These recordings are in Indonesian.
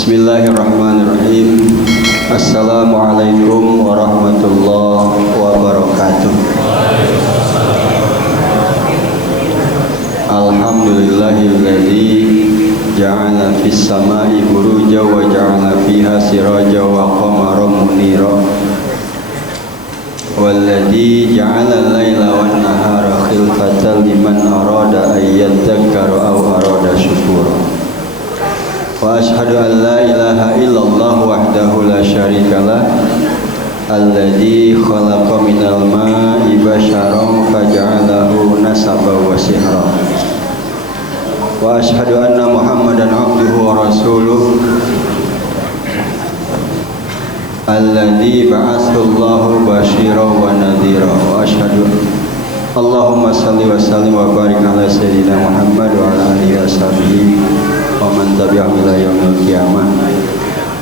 Bismillahirrahmanirrahim. Assalamualaikum warahmatullahi wabarakatuh. Alhamdulillahilladzi ja'ala fis samai buruja wa ja'ala fiha siraja wa qamaran munira. Walladzi ja'ala al-laila wan nahara khilfatan liman arada an yadhakkara aw arada syukura. Wa ashhadu an la ilaha illallah wahdahu la syarikalah alladzi khalaqa minal ma'i basharan faja'alahu nasaban wa sihra. Wa ashhadu anna Muhammadan abduhu wa rasuluh alladzi ba'athahu Allahu basyiran wa nadhira. Wa ashhadu Allahumma salli wa sallim wa barik ala sayyidina Muhammad wa ala alihi washabihi wa man tabi'ahum ila yaumil qiyamah.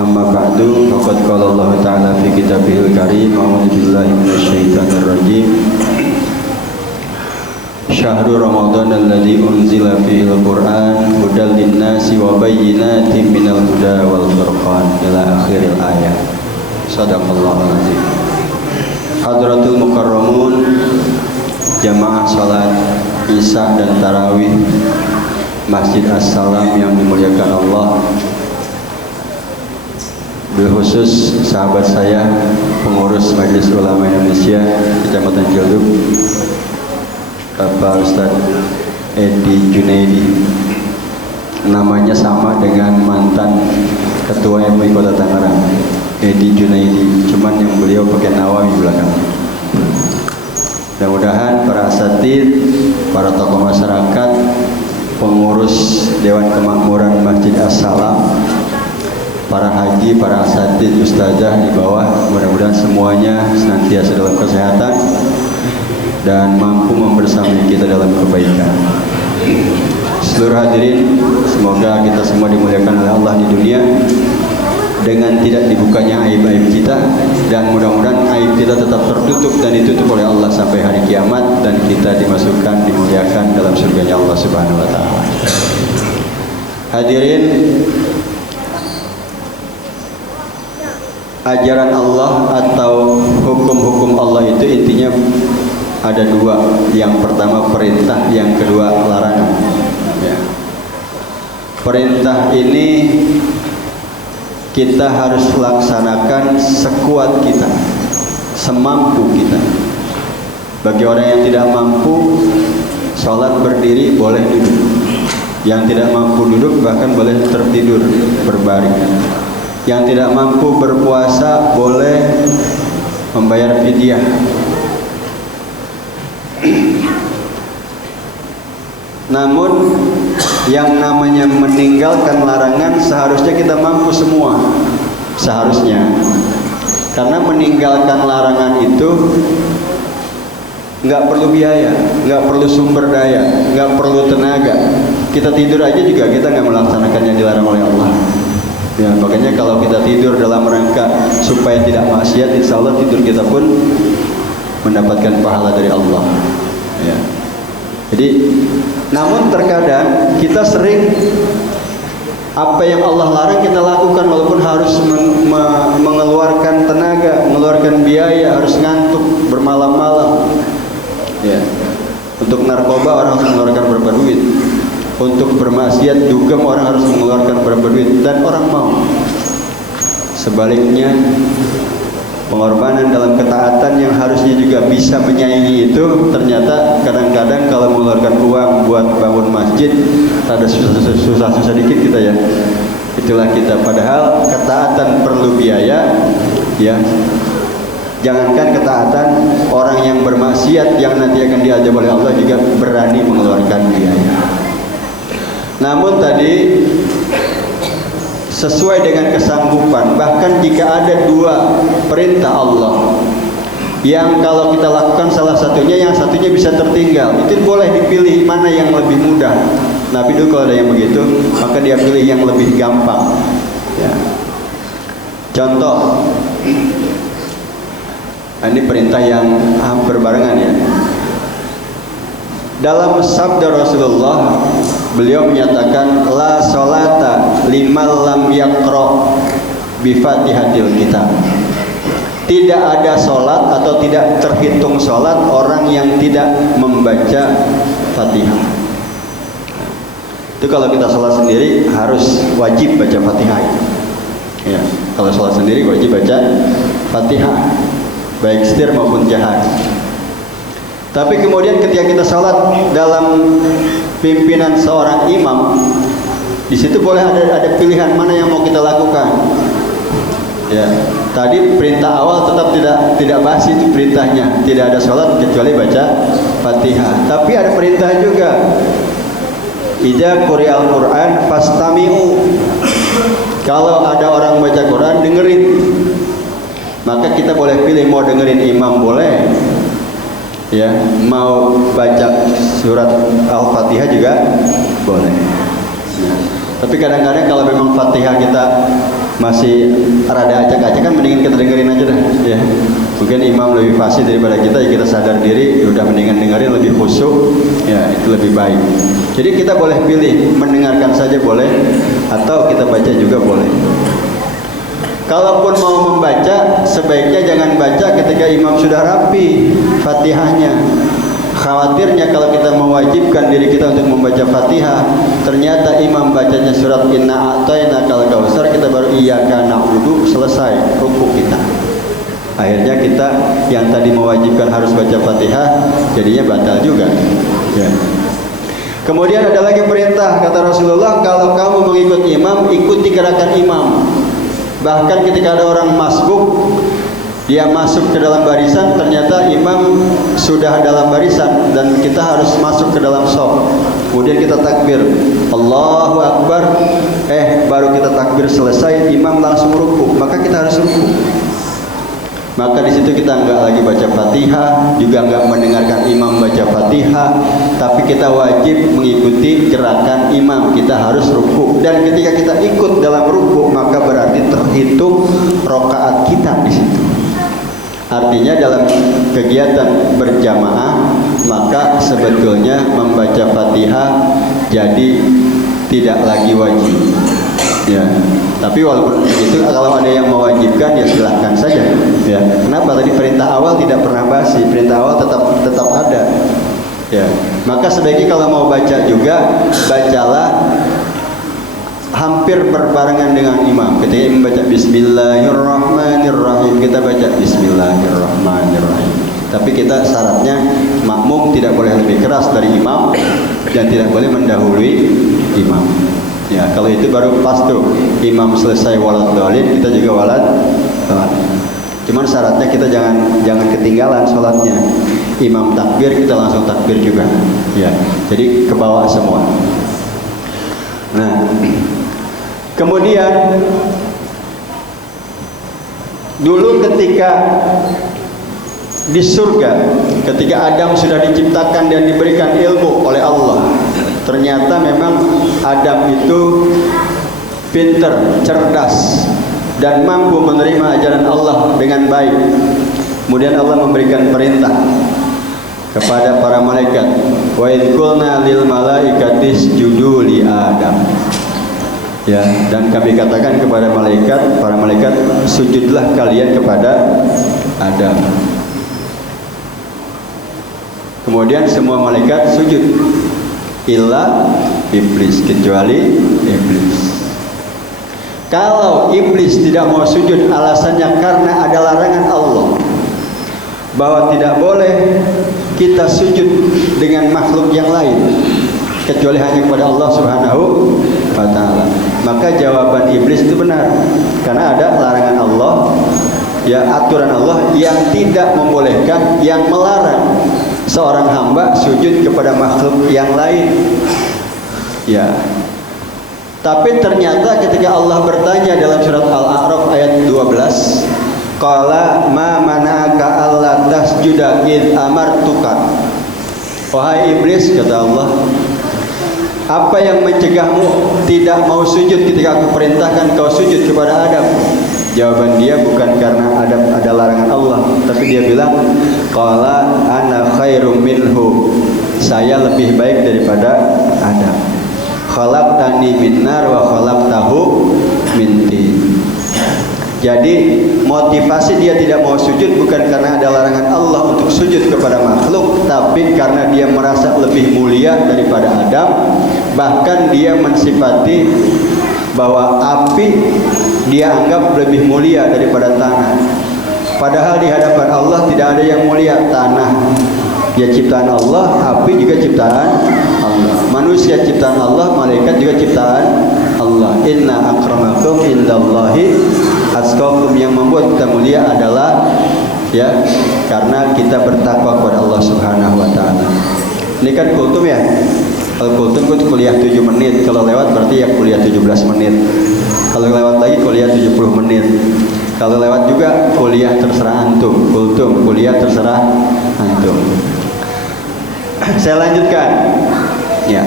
Amma ba'du, faqad qala Allah ta'ala fi kitabihil karim, a'udzu billahi minasyaitonir rajim. Syahrul Ramadan alladzi unzila fihil Qur'an hudal linnasi wa bayyinatin minal huda wal furqan ila akhiril ayat. Shadaqallahul azim. Hadratul mukarramun, jamaah salat Isya dan Tarawih Masjid As-Salam yang dimuliakan Allah, berkhusus sahabat saya pengurus Majelis Ulama Indonesia Kecamatan Ciledug, Bapak Ustadz Edi Junaidi, namanya sama dengan mantan Ketua MUI Kota Tangerang, Edi Junaidi, cuman yang beliau pakai Nawawi belakang. Mudah-mudahan para asatid, para tokoh masyarakat, pengurus Dewan Kemakmuran Masjid As-Salam, para haji, para asatid, ustazah di bawah, mudah-mudahan semuanya senantiasa dalam kesehatan dan mampu membersamai kita dalam kebaikan. Seluruh hadirin, semoga kita semua dimuliakan oleh Allah di dunia dengan tidak dibukanya aib-aib kita, dan mudah-mudahan aib kita tetap tertutup dan ditutup oleh Allah sampai hari kiamat, dan kita dimasukkan, dimuliakan dalam surganya Allah Subhanahu wa taala. Hadirin, ajaran Allah atau hukum-hukum Allah itu intinya ada dua. Yang pertama perintah, yang kedua larangan. Ya. Perintah ini kita harus laksanakan sekuat kita, semampu kita. Bagi orang yang tidak mampu sholat berdiri, boleh duduk. Yang tidak mampu duduk bahkan boleh tertidur berbaring. Yang tidak mampu berpuasa boleh membayar fidyah. Namun yang namanya meninggalkan larangan seharusnya kita mampu semua, seharusnya. Karena meninggalkan larangan itu nggak perlu biaya, nggak perlu sumber daya, nggak perlu tenaga. Kita tidur aja juga kita nggak melaksanakan yang dilarang oleh Allah. Ya, makanya kalau kita tidur dalam rangka supaya tidak maksiat, insya Allah tidur kita pun mendapatkan pahala dari Allah. Ya. Jadi, namun terkadang kita sering apa yang Allah larang kita lakukan, walaupun harus mengeluarkan tenaga, mengeluarkan biaya, harus ngantuk bermalam-malam. Ya. Untuk narkoba orang harus mengeluarkan berapa duit? Untuk bermaksiat dugem orang harus mengeluarkan berapa duit? Dan orang mau. Sebaliknya, pengorbanan dalam ketaatan yang harusnya juga bisa menyaingi itu, ternyata kadang-kadang kalau mengeluarkan uang buat bangun masjid ada susah-susah dikit kita ya. Itulah kita. Padahal ketaatan perlu biaya, ya. Jangankan ketaatan, orang yang bermaksiat yang nanti akan diazab oleh Allah juga berani mengeluarkan biaya. Namun tadi sesuai dengan kesanggupan, bahkan jika ada dua perintah Allah yang kalau kita lakukan salah satunya, yang satunya bisa tertinggal, itu boleh dipilih mana yang lebih mudah. Nabi itu kalau ada yang begitu, maka dia pilih yang lebih gampang. Ya. Contoh, ini perintah yang berbarengan ya. Dalam sabda Rasulullah, beliau menyatakan la salata liman lam yaqra bi Fatihatil Kitab. Tidak ada solat atau tidak terhitung solat orang yang tidak membaca Fatihah. Itu kalau kita sholat sendiri harus wajib baca Fatihah. Ya, kalau sholat sendiri wajib baca Fatihah, baik setir maupun jahar. Tapi kemudian ketika kita sholat dalam pimpinan seorang imam, di situ boleh ada pilihan mana yang mau kita lakukan. Ya, tadi perintah awal tetap tidak basi itu perintahnya, tidak ada sholat kecuali baca Fatihah. Tapi ada perintah juga. Idza quri'al Qur'an fastami'u. Kalau ada orang baca Quran, dengerin. Maka kita boleh pilih mau dengerin imam boleh, ya, mau baca surat Al-Fatihah juga boleh. Tapi kadang-kadang kalau memang Fatihah kita masih rada acak-acakan, mendingan kita dengerin aja dah, ya. Mungkin imam lebih fasih daripada kita, ya kita sadar diri, udah mendingan dengerin, lebih khusyuk, ya itu lebih baik. Jadi kita boleh pilih, mendengarkan saja boleh, atau kita baca juga boleh. Kalaupun mau membaca, sebaiknya jangan baca ketika imam sudah rapi Fatihahnya. Khawatirnya kalau kita mewajibkan diri kita untuk membaca Fatihah, ternyata imam bacanya surat Inna A'tainakal Kautsar, kita baru iyyaka na'budu, selesai rukuk kita. Akhirnya kita yang tadi mewajibkan harus baca Fatihah, jadinya batal juga. Ya. Kemudian ada lagi perintah, kata Rasulullah, kalau kamu mengikut imam, ikuti gerakan imam. Bahkan ketika ada orang masbuk, dia masuk ke dalam barisan, ternyata imam sudah dalam barisan dan kita harus masuk ke dalam shaf. Kemudian kita takbir, Allahu Akbar, baru kita takbir selesai, imam langsung ruku, maka kita harus ruku. Maka di situ kita enggak lagi baca Fatihah, juga enggak mendengarkan imam baca Fatihah, tapi kita wajib mengikuti gerakan imam. Kita harus ruku, dan ketika kita ikut dalam ruku, maka berarti terhitung rakaat kita di situ. Artinya dalam kegiatan berjamaah, maka sebetulnya membaca Fatihah jadi tidak lagi wajib. Ya, tapi walaupun itu kalau ada yang mewajibkan ya silahkan saja. Ya, kenapa tadi perintah awal tidak pernah basi, perintah awal tetap ada. Ya, maka sebaiknya kalau mau baca juga bacalah hampir berbarengan dengan imam. Ketika imam baca Bismillahirrahmanirrahim, kita baca Bismillahirrahmanirrahim. Tapi kita syaratnya makmum tidak boleh lebih keras dari imam dan tidak boleh mendahului imam. Ya, kalau itu baru pas tuh. Imam selesai walad dhalin, kita juga walad dhalin. Cuman syaratnya kita jangan ketinggalan sholatnya. Imam takbir, kita langsung takbir juga. Ya, jadi ke bawah semua. Nah, kemudian dulu ketika di surga, ketika Adam sudah diciptakan dan diberikan ilmu oleh Allah, ternyata memang Adam itu pinter, cerdas, dan mampu menerima ajaran Allah dengan baik. Kemudian Allah memberikan perintah kepada para malaikat, wa idh qulna lil malaikati isjudu li Adam. Ya, dan kami katakan kepada para malaikat, sujudlah kalian kepada Adam. Kemudian semua malaikat sujud, illa iblis, kecuali iblis. Kalau iblis tidak mau sujud, alasannya karena ada larangan Allah bahwa tidak boleh kita sujud dengan makhluk yang lain kecuali hanya kepada Allah Subhanahu wa taala. Maka jawaban iblis itu benar, karena ada larangan Allah, ya, aturan Allah yang tidak membolehkan, yang melarang seorang hamba sujud kepada makhluk yang lain. Ya. Tapi ternyata ketika Allah bertanya dalam surat Al-A'raf ayat 12, qala ma mana'aka alla tasjuda id amartuka. Wahai iblis, kata Allah, apa yang mencegahmu tidak mau sujud ketika aku perintahkan kau sujud kepada Adam? Jawaban dia bukan karena ada larangan Allah, tapi dia bilang qala ana khairum minhu. saya lebih baik daripada Adam. Khalaqtani min nar wa khalaqtahu min tin. Jadi motivasi dia tidak mau sujud bukan karena ada larangan Allah untuk sujud kepada makhluk, tapi karena dia merasa lebih mulia daripada Adam. Bahkan dia mensifati bahwa api dia anggap lebih mulia daripada tanah. Padahal di hadapan Allah tidak ada yang mulia. Tanah ya ciptaan Allah, api juga ciptaan Allah, manusia ciptaan Allah, malaikat juga ciptaan Allah. Inna akramakum indallahi atqakum. Yang membuat kita mulia adalah ya karena kita bertakwa kepada Allah Subhanahu wa taala. Ini kan kultum ya. Kalau kultum itu kuliah 7 menit, kalau lewat berarti ya kuliah 17 menit. Kalau lewat lagi kuliah 70 menit. Kalau lewat juga kuliah terserah antum. Kultum kuliah terserah antum. Saya lanjutkan. Ya.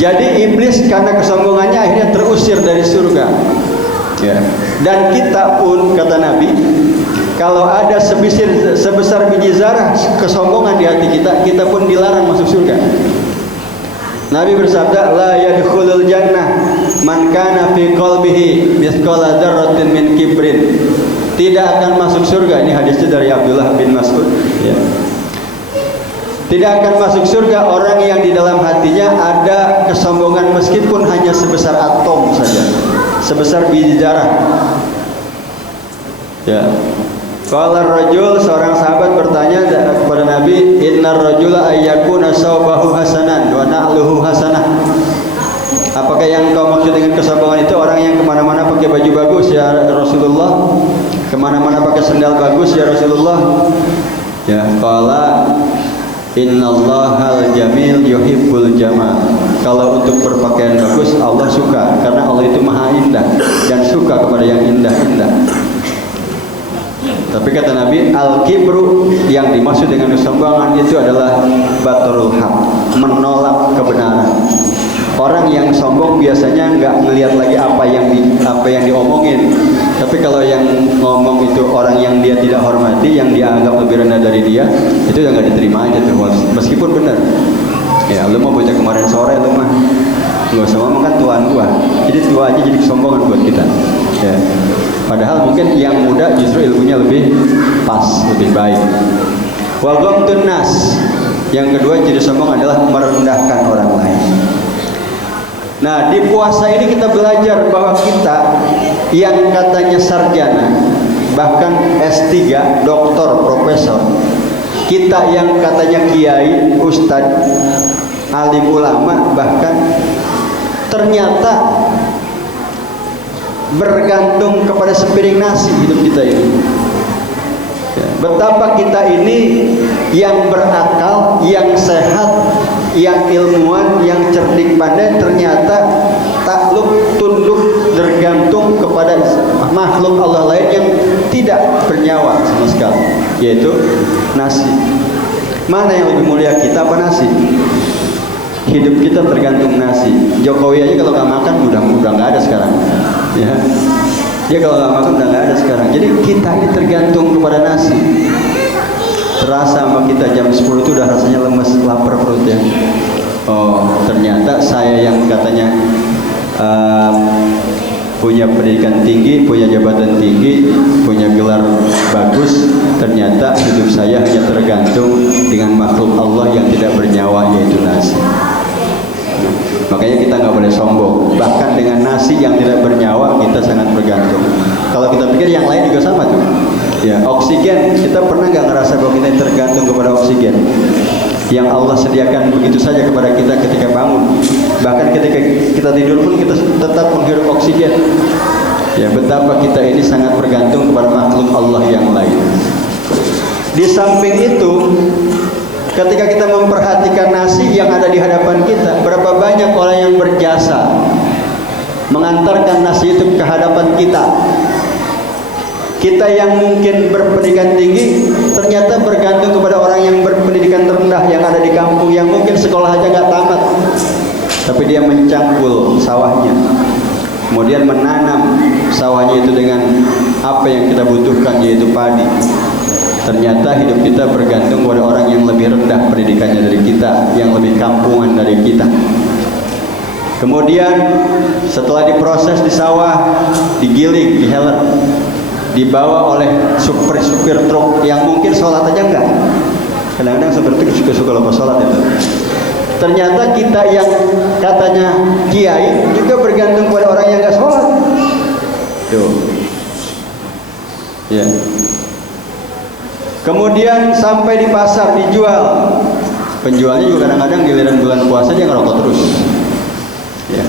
Jadi iblis karena kesombongannya akhirnya terusir dari surga. Ya. Dan kita pun kata Nabi, kalau ada sebesar biji zarah kesombongan di hati kita, kita pun dilarang masuk surga. Nabi bersabda, la yadkhulul jannah man kana fi qalbihi mithqala dzarratin min kibrin. Tidak akan masuk surga. Ini hadisnya dari Abdullah bin Mas'ud. Ya. Tidak akan masuk surga orang yang di dalam hatinya ada kesombongan meskipun hanya sebesar atom saja, sebesar biji zarah. Ya. Qala ar-rajul, seorang sahabat bertanya kepada Nabi, innar rajula ayyakuna sawbahu hasanan wa na'luhu hasanah. Apakah yang kau maksud dengan kesombongan itu orang yang kemana-mana pakai baju bagus ya Rasulullah, kemana-mana pakai sandal bagus ya Rasulullah? Ya, qala innallahal jamil yuhibbul jamal. Kalau untuk berpakaian bagus Allah suka, karena Allah itu maha indah dan suka kepada yang indah-indah. Tapi kata Nabi, al-kibru yang dimaksud dengan kesombongan itu adalah batrul haq, menolak kebenaran. Orang yang sombong biasanya nggak ngelihat lagi apa yang diomongin. Tapi kalau yang ngomong itu orang yang dia tidak hormati, yang dia anggap lebih rendah dari dia, itu yang nggak diterima aja tuh, meskipun benar. Ya, lu mau baca kemarin sore, lu mah nggak usah ngomong kan Tuhan gua. Jadi tua aja jadi kesombongan buat kita. Ya. Padahal mungkin yang muda justru ilmunya lebih pas, lebih baik. Wa ghamdun nas. Yang kedua jadi sombong adalah merendahkan orang lain. Nah, di puasa ini kita belajar bahwa kita yang katanya sarjana, bahkan S3, doktor, profesor, kita yang katanya kiai, ustadz, alim ulama, bahkan ternyata bergantung kepada sepiring nasi hidup kita ini. Betapa kita ini yang berakal, yang sehat, yang ilmuwan, yang cerdik pandai, ternyata takluk, tunduk, tergantung kepada makhluk Allah lain yang tidak bernyawa sama sekali, yaitu nasi. Mana yang lebih mulia, kita apa nasi? Hidup kita tergantung nasi. Jokowi aja kalau nggak makan udah nggak ada sekarang. Ya, dia kalau nggak makan udah nggak ada sekarang. Jadi kita ini tergantung kepada nasi. Terasa sama kita jam 10 itu udah rasanya lemes, lapar perutnya. Oh, ternyata saya yang katanya punya pendidikan tinggi, punya jabatan tinggi, punya gelar bagus, ternyata hidup saya hanya tergantung dengan makhluk Allah yang tidak bernyawa, yaitu nasi. Makanya kita nggak boleh sombong. Bahkan dengan nasi yang tidak bernyawa kita sangat bergantung. Kalau kita pikir yang lain juga sama tuh. Ya, oksigen, kita pernah nggak ngerasa bahwa kita tergantung kepada oksigen yang Allah sediakan begitu saja kepada kita ketika bangun. Bahkan ketika kita tidur pun kita tetap menghirup oksigen. Ya, betapa kita ini sangat bergantung kepada makhluk Allah yang lain. Di samping itu, ketika kita memperhatikan nasi yang ada di hadapan kita, berapa banyak orang yang berjasa mengantarkan nasi itu ke hadapan kita. Kita yang mungkin berpendidikan tinggi ternyata bergantung kepada orang yang berpendidikan rendah yang ada di kampung, yang mungkin sekolah aja nggak tamat, tapi dia mencangkul sawahnya, kemudian menanam sawahnya itu dengan apa yang kita butuhkan, yaitu padi. ternyata hidup kita bergantung pada orang yang lebih rendah pendidikannya dari kita, yang lebih kampungan dari kita. Kemudian setelah diproses di sawah, digiling, dihelet, dibawa oleh supir truk yang mungkin sholat aja enggak. Kadang-kadang supir truk suka lupa sholat itu. Ternyata kita yang katanya kiai juga bergantung pada orang yang enggak sholat. Tuh. Ya. Kemudian sampai di pasar dijual. Penjualnya juga kadang-kadang giliran bulan puasa dia ngerokok terus. Ya.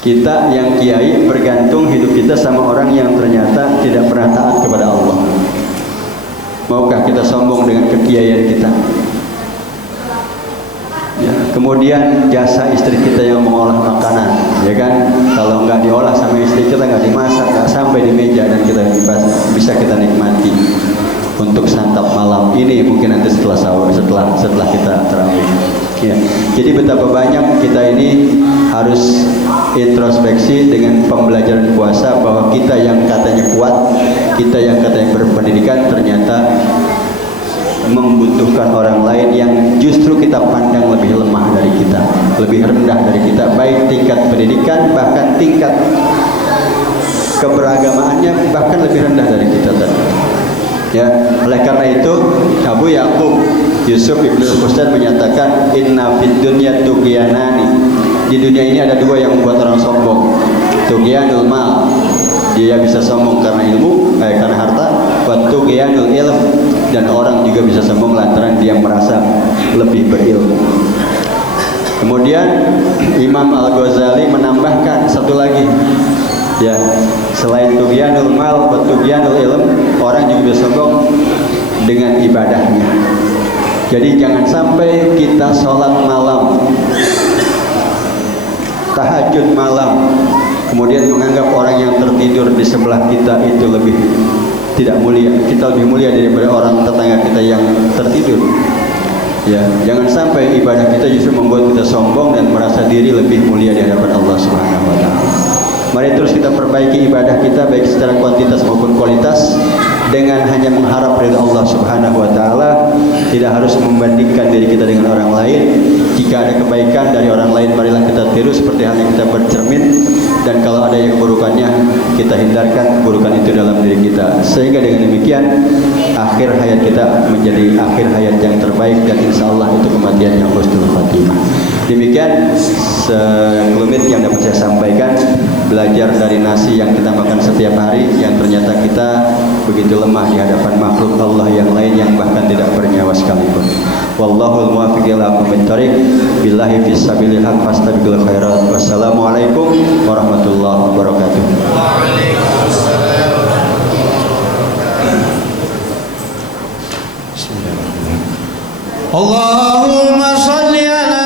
Kita yang kiai bergantung hidup kita sama orang yang ternyata tidak pernah taat kepada Allah. Maukah kita sombong dengan kekiaian kita? Ya. Kemudian jasa istri kita yang mengolah makanan, ya kan? Kalau nggak diolah sama istri kita, nggak dimasak, nggak sampai di meja dan kita bisa kita nikmati untuk santap malam ini, mungkin nanti setelah sahur, setelah kita tarawih. Ya. Jadi betapa banyak kita ini harus introspeksi dengan pembelajaran puasa bahwa kita yang katanya kuat, kita yang katanya berpendidikan ternyata membutuhkan orang lain yang justru kita pandang lebih lemah dari kita, lebih rendah dari kita, baik tingkat pendidikan bahkan tingkat keberagamaannya bahkan lebih rendah dari kita tadi. Ya, oleh karena itu Abu Yaqub Yusuf Ibnu Rusdan menyatakan inna fid dunya tughyanani. Di dunia ini ada dua yang membuat orang sombong. Tughyanul mal, dia bisa sombong karena ilmu, karena harta. Wa tughyanul ilm, dan orang juga bisa sombong lantaran dia merasa lebih berilmu. Kemudian Imam Al-Ghazali menambahkan satu lagi. Ya, selain tughyanul mal wa tughyanul ilm, orang juga bisa sombong dengan ibadahnya. Jadi jangan sampai kita sholat malam, tahajud malam, kemudian menganggap orang yang tertidur di sebelah kita itu lebih tidak mulia, kita lebih mulia daripada orang tetangga kita yang tertidur. Ya, jangan sampai ibadah kita justru membuat kita sombong dan merasa diri lebih mulia di hadapan Allah Subhanahu wa taala. Mari terus kita perbaiki ibadah kita baik secara kuantitas maupun kualitas dengan hanya mengharap ridha Allah Subhanahu wa taala, tidak harus membandingkan diri kita dengan orang lain. Jika ada kebaikan dari orang lain, marilah kita tiru seperti halnya kita bercermin, dan kalau ada yang keburukannya kita hindarkan keburukan itu dalam diri kita, sehingga dengan demikian akhir hayat kita menjadi akhir hayat yang terbaik, dan insya Allah itu kematian yang husnul khatimah. Demikian sekelumit yang dapat saya sampaikan. Belajar dari nasi yang kita makan setiap hari, yang ternyata kita begitu lemah di hadapan makhluk Allah yang lain yang bahkan tidak bernyawa sekalipun. Wallahul muwaffiq ila aqwamit thoriq. Billahi fis sabilil haq fastabiqul khairat. Wassalamualaikum warahmatullahi wabarakatuh. Waalaikumsalam. Bismillahirrahmanirrahim. Allah